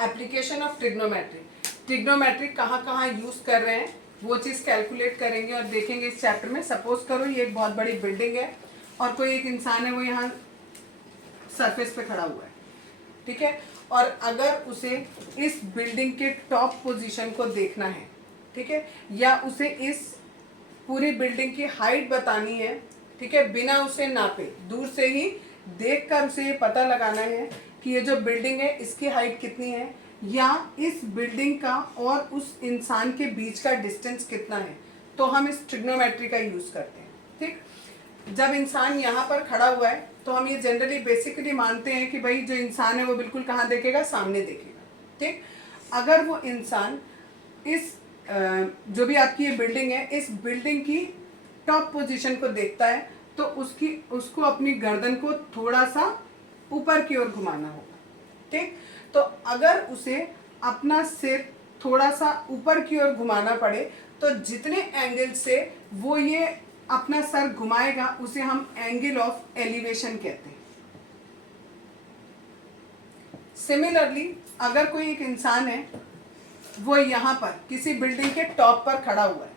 Application of trigonometry. Trigonometry कहाँ कहाँ use कर रहे हैं वो चीज़ कैलकुलेट करेंगे और देखेंगे इस चैप्टर में। सपोज करो ये एक बहुत बड़ी बिल्डिंग है और कोई एक इंसान है वो यहाँ सरफेस पे खड़ा हुआ है, ठीक है, और अगर उसे इस बिल्डिंग के टॉप पोजीशन को देखना है, ठीक है, या उसे इस पूरी बिल्डिंग की हाइट बतानी है, ठीक है, बिना उसे नापे दूर से ही देखकर उसे ये पता लगाना है कि ये जो बिल्डिंग है इसकी हाइट कितनी है, या इस बिल्डिंग का और उस इंसान के बीच का डिस्टेंस कितना है, तो हम इस ट्रिग्नोमेट्री का यूज करते हैं। ठीक, जब इंसान यहाँ पर खड़ा हुआ है तो हम ये जनरली बेसिकली मानते हैं कि भाई जो इंसान है वो बिल्कुल कहाँ देखेगा, सामने देखेगा। ठीक, अगर वो इंसान इस जो भी आपकी ये बिल्डिंग है इस बिल्डिंग की टॉप पोजीशन को देखता है तो उसको अपनी गर्दन को थोड़ा सा ऊपर की ओर घुमाना होगा। ठीक, तो अगर उसे अपना सिर थोड़ा सा ऊपर की ओर घुमाना पड़े तो जितने एंगल से वो ये अपना सर घुमाएगा उसे हम एंगल ऑफ एलिवेशन कहते हैं। सिमिलरली अगर कोई एक इंसान है वो यहाँ पर किसी बिल्डिंग के टॉप पर खड़ा हुआ है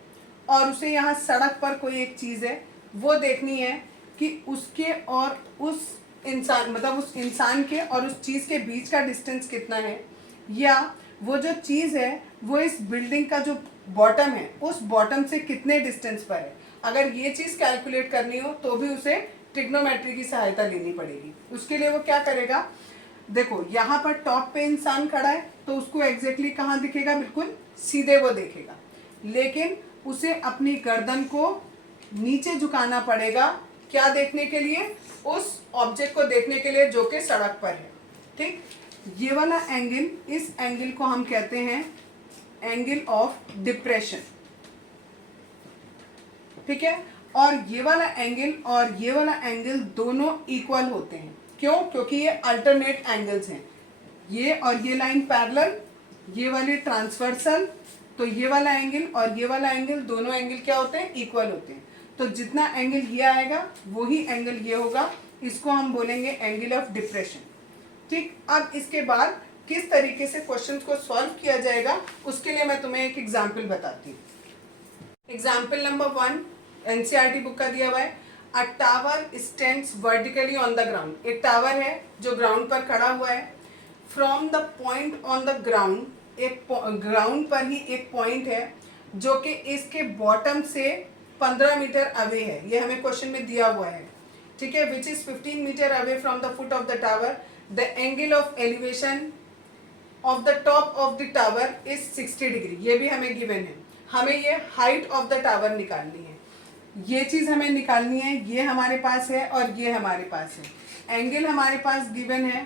और उसे यहाँ सड़क पर कोई एक चीज़ है वो देखनी है कि उसके और उस इंसान मतलब उस इंसान के और उस चीज़ के बीच का डिस्टेंस कितना है, या वो जो चीज़ है वो इस बिल्डिंग का जो बॉटम है उस बॉटम से कितने डिस्टेंस पर है। अगर ये चीज़ कैलकुलेट करनी हो तो भी उसे ट्रिग्नोमेट्री की सहायता लेनी पड़ेगी। उसके लिए वो क्या करेगा, देखो यहाँ पर टॉप पे इंसान खड़ा है तो उसको एग्जैक्टली कहाँ दिखेगा, बिल्कुल सीधे वो देखेगा, लेकिन उसे अपनी गर्दन को नीचे झुकाना पड़ेगा क्या देखने के लिए, उस ऑब्जेक्ट को देखने के लिए जो कि सड़क पर है। ठीक, ये वाला एंगल, इस एंगल को हम कहते हैं एंगल ऑफ डिप्रेशन। ठीक है, और ये वाला एंगल और ये वाला एंगल दोनों इक्वल होते हैं। क्यों? क्योंकि ये अल्टरनेट एंगल्स हैं, ये और ये लाइन पैरेलल, ये वाली ट्रांसवर्सल, तो ये वाला एंगल और ये वाला एंगल दोनों एंगल क्या होते हैं, इक्वल होते हैं। तो जितना एंगल ये आएगा वही एंगल ये होगा, इसको हम बोलेंगे एंगल ऑफ डिप्रेशन। ठीक, अब इसके बाद किस तरीके से क्वेश्चन को सॉल्व किया जाएगा उसके लिए मैं तुम्हें एक एग्जाम्पल बताती हूँ। एग्जाम्पल नंबर 1 एनसीईआरटी बुक का दिया हुआ है। अ tower stands vertically on the ground. एक टावर है जो ग्राउंड पर खड़ा हुआ है। From the point on the ground, एक ग्राउंड पर ही एक पॉइंट है जो कि इसके बॉटम से 15 मीटर अवे है, ये हमें क्वेश्चन में दिया हुआ है। ठीक है, which is 15 metre away from the foot of the tower. The angle of elevation of the top of the tower is 60 degree. ये भी हमें गिवन है। हमें ये हाइट ऑफ द टावर निकालनी है, ये चीज़ हमें निकालनी है। ये हमारे पास है और ये हमारे पास है। एंगल हमारे पास गिवन है,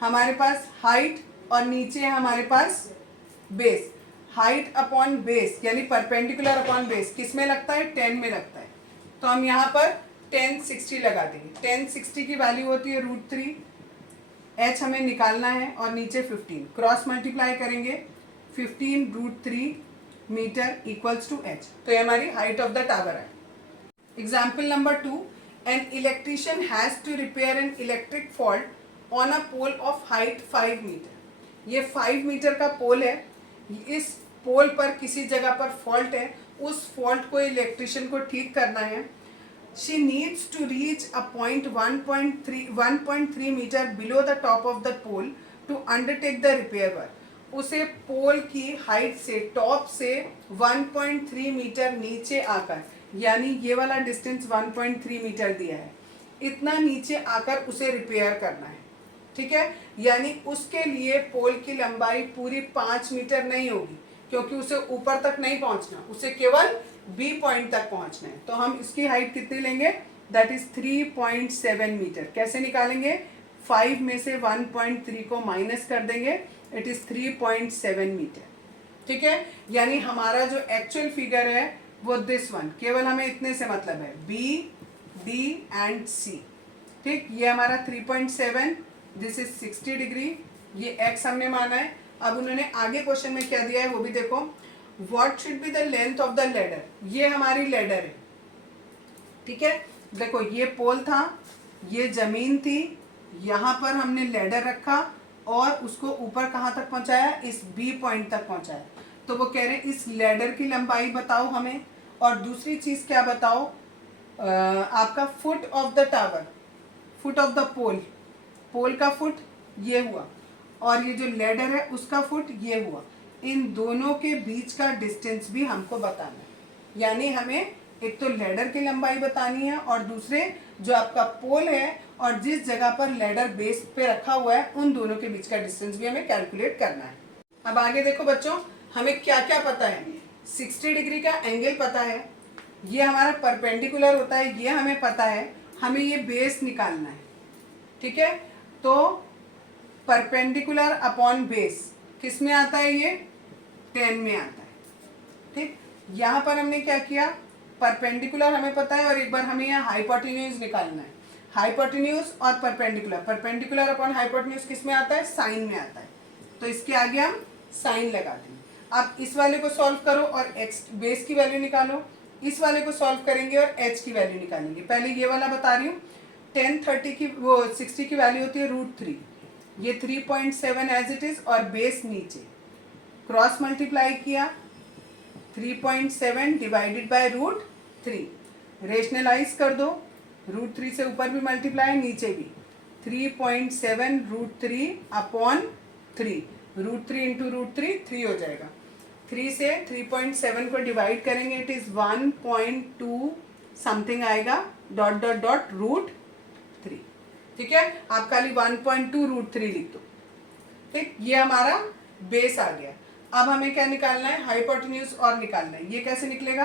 हमारे पास हाइट और नीचे है हमारे पास बेस। हाइट अपॉन बेस यानी परपेंडिकुलर अपॉन बेस किस में लगता है, 10 में लगता है। तो हम यहाँ पर 10 60 लगा देंगे। 10 60 की वैल्यू होती है √3। h हमें निकालना है और नीचे 15, क्रॉस मल्टीप्लाई करेंगे 15 √3 मीटर इक्वल्स टू h। तो ये हमारी हाइट ऑफ द टावर है। Example number 2, an electrician has to repair an electric fault on a pole of height 5 metre. ये 5 मीटर का पोल है, इस पोल पर किसी जगह पर फॉल्ट है, उस फॉल्ट को इलेक्ट्रिशियन को ठीक करना है। She needs to reach a point 1.3 metre below the top of the pole to undertake the repair work. उसे पोल की हाइट से, टॉप से 1.3 मीटर नीचे आकर, यानी ये वाला डिस्टेंस 1.3 मीटर दिया है, इतना नीचे आकर उसे रिपेयर करना है। ठीक है, यानी उसके लिए पोल की लंबाई पूरी 5 मीटर नहीं होगी क्योंकि उसे ऊपर तक नहीं पहुंचना, उसे केवल बी पॉइंट तक पहुंचना है। तो हम इसकी हाइट कितनी लेंगे, दैट इज 3.7 मीटर। कैसे निकालेंगे, 5 में से 1.3 को माइनस कर देंगे, इट इज 3.7 मीटर। ठीक है, यानी हमारा जो एक्चुअल फिगर है वो दिस वन, केवल हमें इतने से मतलब है, बी डी एंड सी। ठीक, ये हमारा 3.7, दिस इज 60 डिग्री, ये x हमने माना है। अब उन्होंने आगे क्वेश्चन में क्या दिया है वो भी देखो। What should be the length of the ladder. ये हमारी लेडर है। ठीक है, देखो ये पोल था, ये जमीन थी, यहाँ पर हमने लेडर रखा और उसको ऊपर कहाँ तक पहुँचाया, इस बी पॉइंट तक पहुँचाया। तो वो कह रहे हैं इस लैडर की लंबाई बताओ हमें, और दूसरी चीज़ क्या बताओ, आपका foot of the tower, foot of the pole, pole का फुट ये हुआ, और ये जो लैडर है उसका फुट ये हुआ। इन दोनों के बीच का डिस्टेंस भी हमको बताना है। यानी हमें एक तो लैडर की लंबाई बतानी है, और दूसरे जो आपका पोल है और जिस जगह पर लैडर बेस पे रखा हुआ है उन दोनों के बीच का डिस्टेंस भी हमें कैलकुलेट करना है। अब आगे देखो बच्चों, हमें क्या क्या पता है। 60 डिग्री का एंगल पता है, ये हमारा परपेंडिकुलर होता है, ये हमें पता है। हमें ये बेस निकालना है, ठीक है। तो परपेंडिकुलर अपॉन बेस किस में आता है, ये 10 में आता है, ठीक। यहाँ पर हमने क्या किया, परपेंडिकुलर हमें पता है, और एक बार हमें यहाँ हाइपोटेन्यूज निकालना है। हाइपोटेन्यूज और परपेंडिकुलर, परपेंडिकुलर अपॉन हाइपोटेन्यूज किस में आता है, साइन में आता है। तो इसके आगे हम साइन लगाते हैं। अब इस वाले को सॉल्व करो और एक्स बेस की वैल्यू निकालो, इस वाले को सॉल्व करेंगे और एच की वैल्यू निकालेंगे। पहले ये वाला बता रही हूँ, 10 30 की वो 60 की वैल्यू होती है √3, ये 3.7 एज इट इज, और बेस नीचे क्रॉस मल्टीप्लाई किया, 3.7 डिवाइडेड बाय √3, रेशनलाइज कर दो, √3 से ऊपर भी मल्टीप्लाई नीचे भी, 3.7 √3 अपॉन 3, √3 इंटू √3 3 हो जाएगा। 3 से 3.7 को डिवाइड करेंगे, इट इज़ 1.2 समथिंग आएगा, डॉट डॉट डॉट √3, ठीक है। आप खाली 1.2 √3 लिख दो, ठीक। ये हमारा बेस आ गया। अब हमें क्या निकालना है, हाइपोटेन्यूज और निकालना है। ये कैसे निकलेगा,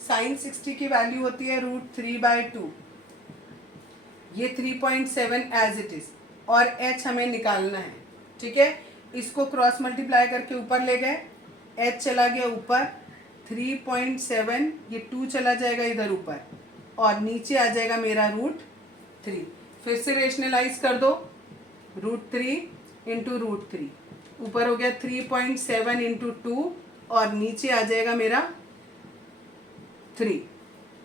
साइन 60 की वैल्यू होती है √3/2, ये 3.7 एज इट इज, और एच हमें निकालना है, ठीक है। इसको क्रॉस मल्टीप्लाई करके ऊपर ले गए, एच चला गया ऊपर, 3.7 ये 2 चला जाएगा इधर ऊपर, और नीचे आ जाएगा मेरा √3। फिर से रेशनलाइज कर दो, √3 इंटू √3, ऊपर हो गया 3.7 इंटू 2, और नीचे आ जाएगा मेरा 3,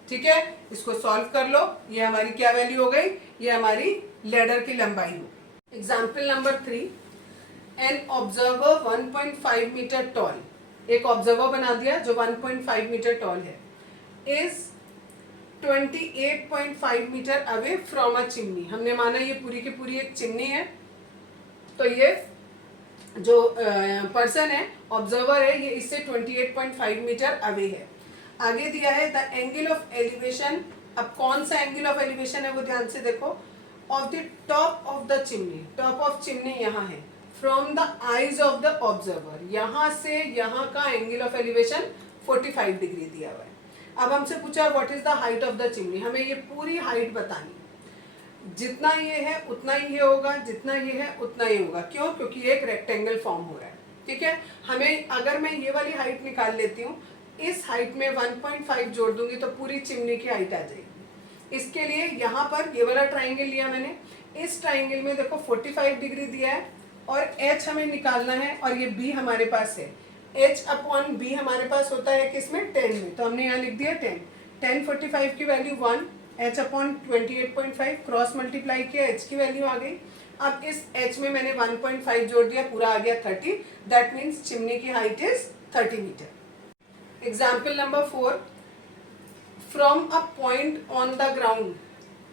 ठीक है। इसको सॉल्व कर लो, ये हमारी क्या वैल्यू हो गई, ये हमारी लैडर की लंबाई हो। Example number 3, an observer 1.5 metre tall, एक ऑब्जर्वर बना दिया जो 1.5 मीटर टॉल है, is 28.5 metre away from a chimney. हमने माना ये पूरी की पूरी एक चिमनी है, तो ये जो पर्सन है, ऑब्जर्वर है, ये इससे 28.5 मीटर अवे है। आगे दिया है द एंगल ऑफ एलिवेशन, अब कौन सा एंगल ऑफ एलिवेशन है वो ध्यान से देखो, of the top of the chimney, top of chimney यहाँ है, from the eyes of the observer, यहाँ से यहाँ का एंगल ऑफ एलिवेशन 45 डिग्री दिया हुआ है। अब हमसे पूछा what is the height of the chimney, हमें ये पूरी हाइट बतानी, जितना ये है उतना ही ये होगा, जितना ये है उतना ही होगा। क्यों, क्योंकि एक रेक्टेंगल फॉर्म हो रहा है, ठीक है। हमें अगर मैं ये वाली हाइट निकाल लेती हूँ, इस हाइट में 1.5 जोड़ दूंगी तो पूरी चिमनी की हाइट आ जाएगी। इसके लिए यहाँ पर ये वाला ट्राइंगल लिया मैंने, इस ट्राइंगल में देखो 45 डिग्री दिया है, और एच हमें निकालना है, और ये बी हमारे पास है। एच अपॉन बी हमारे पास होता है किसमें, 10 में, तो हमने यहाँ लिख दिया 10। 10 45 की value 1, H upon 28.5, cross multiply किया, एच की वैल्यू आ गई। अब इस एच में मैंने 1.5 जोड़ दिया, पूरा आ गया 30, दैट मीन्स चिमनी की height is 30 metre. Example number 4, from a point on the ground,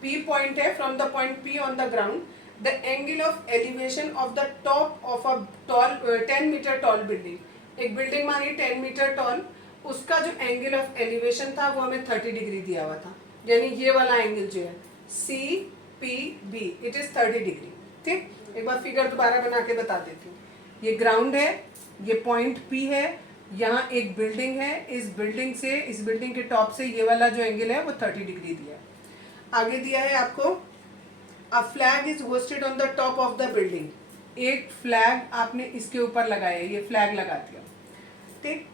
P point है, from the point P on the ground, the angle of elevation of the top of a tall 10 metre tall building, एक building मानी 10 metre toll, उसका जो angle of elevation था वो हमें 30 degree दिया हुआ था, यानी ये वाला एंगल जो है C P B, it is 30 degree, ठीक। एक बार फिगर दोबारा बना के बता देती हूँ, ये ग्राउंड है, ये पॉइंट पी है, यहाँ एक बिल्डिंग है, इस बिल्डिंग से, इस बिल्डिंग के टॉप से ये वाला जो एंगल है वो 30 डिग्री दिया है। आगे दिया है आपको, a flag is hosted on the top of the building, एक फ्लैग आपने इसके ऊपर लगाया, ये फ्लैग लगा दिया, ठीक।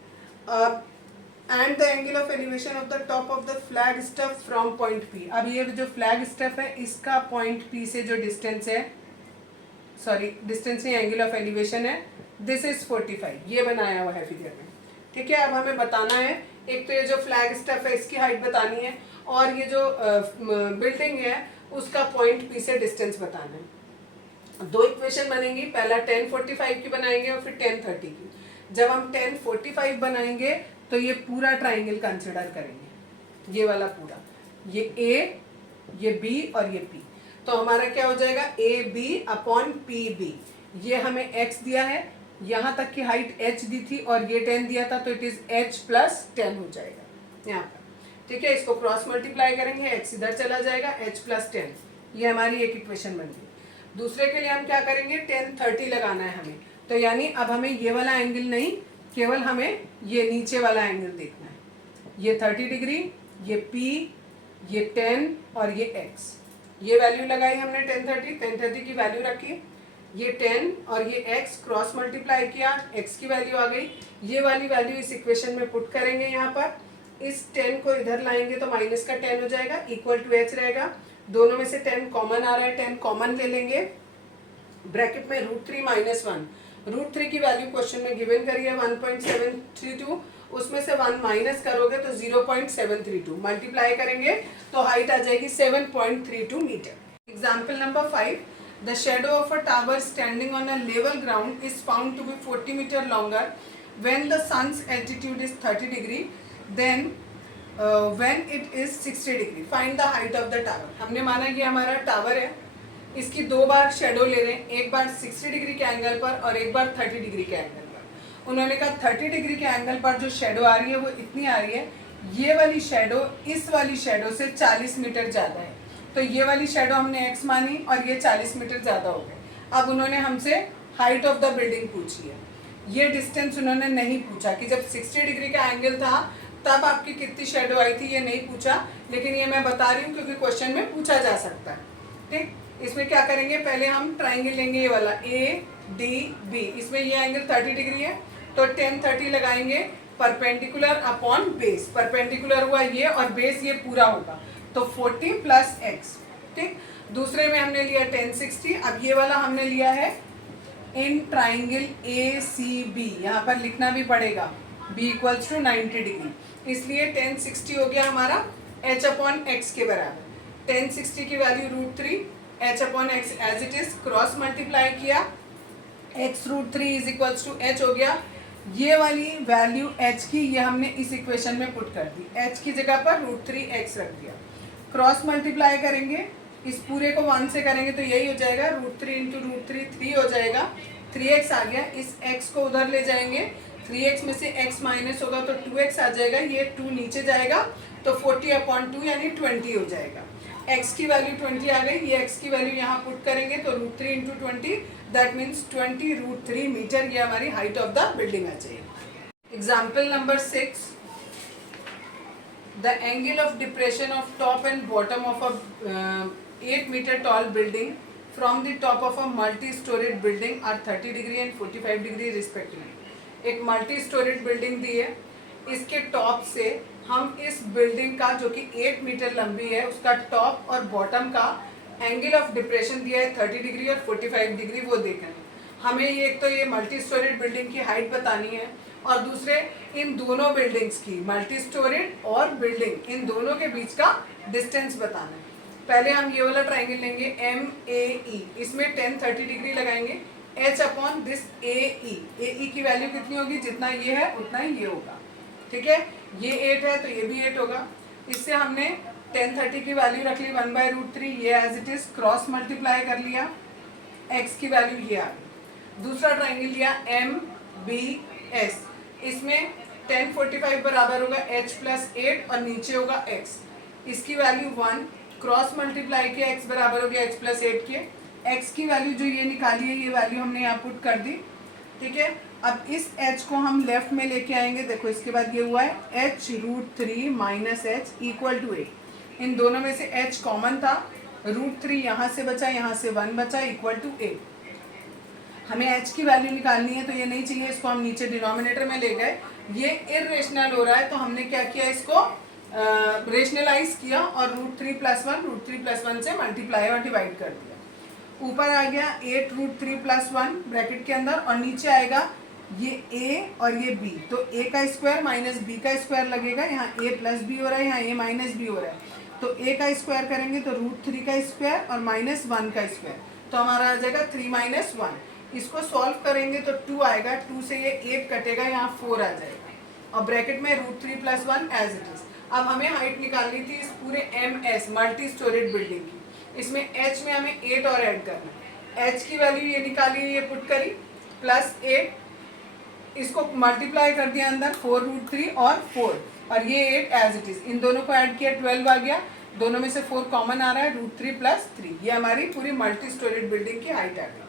And the angle of elevation of the top of the flag stuff from point P, अब ये जो फ्लैग स्टफ है इसका पॉइंट पी से जो डिस्टेंस है, सॉरी डिस्टेंस नहीं, एंगल ऑफ एलिवेशन है, दिस इज 45, ये बनाया हुआ है फिगर में, ठीक है। अब हमें बताना है, एक तो ये जो फ्लैग स्टफ है इसकी हाइट बतानी है, और ये जो बिल्डिंग है उसका पॉइंट पी से डिस्टेंस बताना है। दो इक्वेशन बनेंगी, पहला 1045 की बनाएंगे और फिर 1030 की। जब हम 1045 बनाएंगे तो ये पूरा ट्राइंगल कंसिडर करेंगे, ये वाला पूरा, ये ए, ये बी और ये पी। तो हमारा क्या हो जाएगा, A B upon P B. ये हमें एक्स दिया है, यहाँ तक की हाइट एच दी थी और ये 10 दिया था, तो इट इज एच प्लस 10 हो जाएगा यहाँ पर। ठीक है, इसको क्रॉस मल्टीप्लाई करेंगे, एक्स इधर चला जाएगा, एच प्लस 10, ये हमारी एक इक्वेशन बन गई। दूसरे के लिए हम क्या करेंगे, 1030 लगाना है हमें। तो यानी अब हमें ये वाला एंगल नहीं, केवल हमें ये नीचे वाला एंगल देखना है। ये 30 डिग्री, ये P, ये 10 और ये X। ये वैल्यू लगाई हमने 1030 की वैल्यू रखी, ये 10 और ये X क्रॉस मल्टीप्लाई किया, X की वैल्यू आ गई। ये वाली वैल्यू इस इक्वेशन में पुट करेंगे यहाँ पर, इस 10 को इधर लाएंगे तो माइनस का 10 हो जाएगा, इक्वल टू H रहेगा। दोनों में से 10 कॉमन आ रहा है, 10 कॉमन ले लेंगे, ब्रैकेट में √3 - 1। √3 की वैल्यू क्वेश्चन में गिवन करी है 1.732, उसमें से 1 माइनस करोगे तो 0.732, मल्टीप्लाई करेंगे तो हाइट आ जाएगी 7.32 metre. Example number 5, the shadow of a tower standing on a level ground is found to be 40 metre longer when the sun's altitude is 30 degree, then when it is 60 degree, find the height of the tower. हमने माना ये हमारा tower है, इसकी दो बार shadow ले रहे हैं, एक बार 60 डिग्री के एंगल पर और एक बार 30 डिग्री के एंगल पर। उन्होंने कहा 30 डिग्री के एंगल पर जो शेडो आ रही है वो इतनी आ रही है, ये वाली शेडो इस वाली शेडो से 40 मीटर ज़्यादा है, तो ये वाली शेडो हमने x मानी और ये 40 मीटर ज़्यादा हो गए। अब उन्होंने हमसे हाइट ऑफ द बिल्डिंग पूछी है, ये डिस्टेंस उन्होंने नहीं पूछा कि जब 60 डिग्री का एंगल था तब आपकी कितनी शेडो आई थी, ये नहीं पूछा, लेकिन ये मैं बता रही हूँ क्योंकि क्वेश्चन में पूछा जा सकता है। ठीक, इसमें क्या करेंगे, पहले हम ट्राइंगल लेंगे, ये वाला ADB, इसमें ये एंगल 30 डिग्री है, तो 1030 लगाएंगे, परपेंडिकुलर अपॉन बेस, परपेंडिकुलर हुआ ये और बेस ये पूरा होगा, तो 40 + x। ठीक, दूसरे में हमने लिया 1060, अब ये वाला हमने लिया है इन ट्राइंगल ACB, यहाँ पर लिखना भी पड़ेगा B = 90 डिग्री, इसलिए 1060 हो गया हमारा h/x के बराबर। 1060 की value √3, h/x as it is, cross multiply किया, x √3 = h हो गया। ये वाली वैल्यू h की ये हमने इस इक्वेशन में पुट कर दी, h की जगह पर √3x रख दिया, क्रॉस मल्टीप्लाई करेंगे, इस पूरे को 1 से करेंगे तो यही हो जाएगा, √3 × √3 3 हो जाएगा, 3x आ गया, इस x को उधर ले जाएंगे, 3x में से x माइनस होगा तो 2x आ जाएगा, ये 2 नीचे जाएगा तो 40/2 यानी 20 हो जाएगा। x की वैल्यू 20 आ गई, ये x की वैल्यू यहाँ पुट करेंगे तो √3 × 20, दैट मीन्स 20 √3 मीटर, ये हमारी हाइट ऑफ द बिल्डिंग आ जाएगी। Example number 6, the angle of depression of top and bottom of a 8 metre tall building from the top of a multi storeyed building are 30 degree and 45 degree respectively. एक multi storeyed building दी है, इसके top से हम इस building का जो कि 8 मीटर लंबी है उसका टॉप और बॉटम का एंगल ऑफ डिप्रेशन दिया है 30 डिग्री और 45 डिग्री, वो देखना है हमें। ये एक तो ये मल्टी स्टोरेड बिल्डिंग की हाइट बतानी है और दूसरे इन दोनों बिल्डिंग्स की, मल्टी स्टोरेड और बिल्डिंग, इन दोनों के बीच का डिस्टेंस बताना है। पहले हम ये वाला ट्राइंगल लेंगे MAE, इसमें 1030 डिग्री लगाएंगे, h/this AE की वैल्यू कितनी होगी, जितना ये है उतना ही ये होगा। ठीक है, ये 8 है तो ये भी 8 होगा, इससे हमने 1030 की वैल्यू रख ली 1/√3, ये as it is, cross multiply कर लिया, x की वैल्यू ये आ गई। दूसरा ट्राइंगल लिया MBS, इसमें 1045 बराबर होगा h + 8 और नीचे होगा x, इसकी वैल्यू 1, क्रॉस मल्टीप्लाई किया, x बराबर हो गया h + 8 के, x की वैल्यू जो ये निकाली है ये वैल्यू हमने यहाँ पुट कर दी। ठीक है, अब इस h को हम लेफ्ट में लेके आएंगे, देखो इसके बाद ये हुआ है h √3 - h = 8, इन दोनों में से h कॉमन था, √3 यहाँ से बचा, यहाँ से 1 बचा, = 8। हमें h की वैल्यू निकालनी है तो ये नहीं चाहिए, इसको हम नीचे डिनोमिनेटर में ले गए, ये इररेशनल हो रहा है तो हमने क्या किया, इसको रेशनलाइज किया और √3 + 1, √3 + 1 से मल्टीप्लाई और डिवाइड कर दिया। ऊपर आ गया 8 √3 + 1 ब्रैकेट के अंदर, और नीचे आएगा ये a और ये b, तो a का स्क्वायर माइनस b का स्क्वायर लगेगा, यहाँ a + b हो रहा है, यहाँ a - b हो रहा है, तो a का स्क्वायर करेंगे तो √3 का स्क्वायर और -1 का स्क्वायर, तो हमारा आ जाएगा 3 माइनस 1। इसको सॉल्व करेंगे तो 2 आएगा, 2 से ये 8 कटेगा, यहाँ 4 आ जाएगा और ब्रैकेट में √3 + 1 एज इट इज। अब हमें हाइट निकालनी थी इस पूरे MS मल्टी स्टोरेज बिल्डिंग की। इसमें H में हमें 8 और ऐड करना है। H की वैल्यू ये निकाली, ये पुट करी, +8, इसको मल्टीप्लाई कर दिया अंदर 4√3 और 4, और ये 8 एज इट इज। इन दोनों को ऐड किया 12 आ गया, दोनों में से 4 कॉमन आ रहा है, √3 + 3। ये हमारी पूरी मल्टी स्टोरेज बिल्डिंग की हाइट आ गई।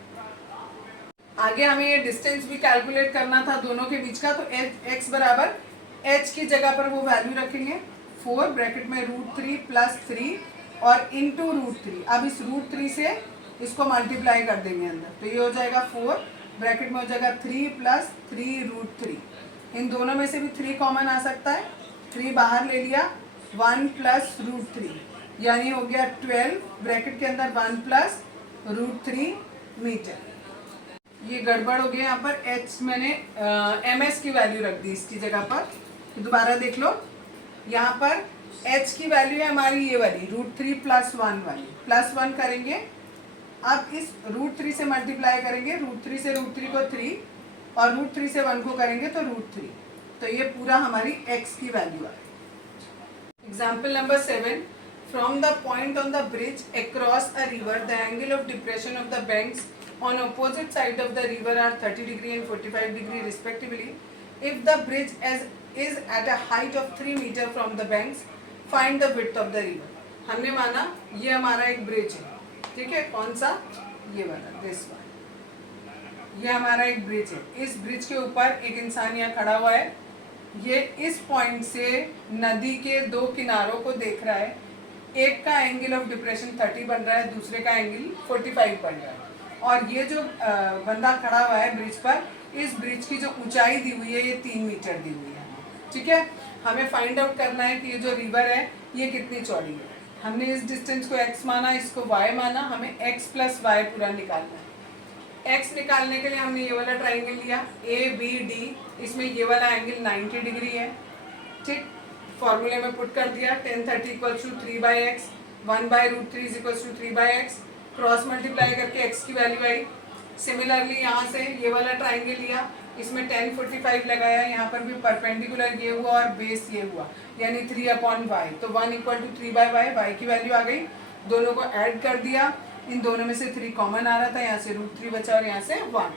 आगे हमें ये डिस्टेंस भी कैलकुलेट करना था दोनों के बीच का, तो x बराबर h की जगह पर वो वैल्यू रखेंगे 4, ब्रैकेट में √3 + 3 और इंटू √3। अब इस √3 से इसको मल्टीप्लाई कर देंगे अंदर, तो ये हो जाएगा 4, ब्रैकेट में हो जाएगा 3 + 3 √3। इन दोनों में से भी 3 कॉमन आ सकता है, 3 बाहर ले लिया, 1 + √3 यानी हो गया 12, ब्रैकेट के अंदर 1 + √3 मीटर। ये गड़बड़ हो गया, यहाँ पर h मैंने MS की वैल्यू रख दी इसकी जगह पर। दोबारा देख लो, यहाँ पर h की वैल्यू है हमारी ये वाली √3 + 1 वाली, +1 करेंगे। अब इस √3 से मल्टीप्लाई करेंगे, √3 से √3 को 3 और √3 से 1 को करेंगे तो √3, तो ये पूरा हमारी x की वैल्यू है। Example number 7, from the point on the bridge across a river the angle of depression of the banks on opposite side of the river are 30 degree and 45 degree respectively. If the bridge is at a height of 3 meter from the banks, find the width of the river. हमने माना ये हमारा एक bridge है, ठीक है, कौन सा, ये वाला, दिस वन, ये हमारा एक ब्रिज है। इस ब्रिज के ऊपर एक इंसान यहाँ खड़ा हुआ है, ये इस पॉइंट से नदी के 2 किनारों को देख रहा है। एक का एंगल ऑफ डिप्रेशन 30 बन रहा है, दूसरे का एंगल 45 बन रहा है। और ये जो बंदा खड़ा हुआ है ब्रिज पर, इस ब्रिज की जो ऊंचाई दी हुई है ये 3 मीटर दी हुई है, ठीक है। हमें फाइंड आउट करना है कि ये जो रिवर है ये कितनी चौड़ी है। हमने इस डिस्टेंस को x माना, इसको y माना, हमें x + y पूरा निकालना है। x निकालने के लिए हमने ये वाला ट्राइंगल लिया ABD, इसमें ये वाला एंगल 90 डिग्री है, ठीक। फॉर्मूले में पुट कर दिया, tan 30 = 3/x, 1/√3 = 3/x, cross multiply करके x की वैल्यू आई। सिमिलरली यहाँ से ये वाला ट्राइंगल लिया, इसमें tan 45 लगाया, यहाँ पर भी परपेंडिकुलर ये हुआ और बेस ये हुआ, यानी 3/y, तो 1 = 3/y, y की वैल्यू आ गई। दोनों को ऐड कर दिया, इन दोनों में से 3 कॉमन आ रहा था, यहाँ से √3 बचा और यहाँ से 1।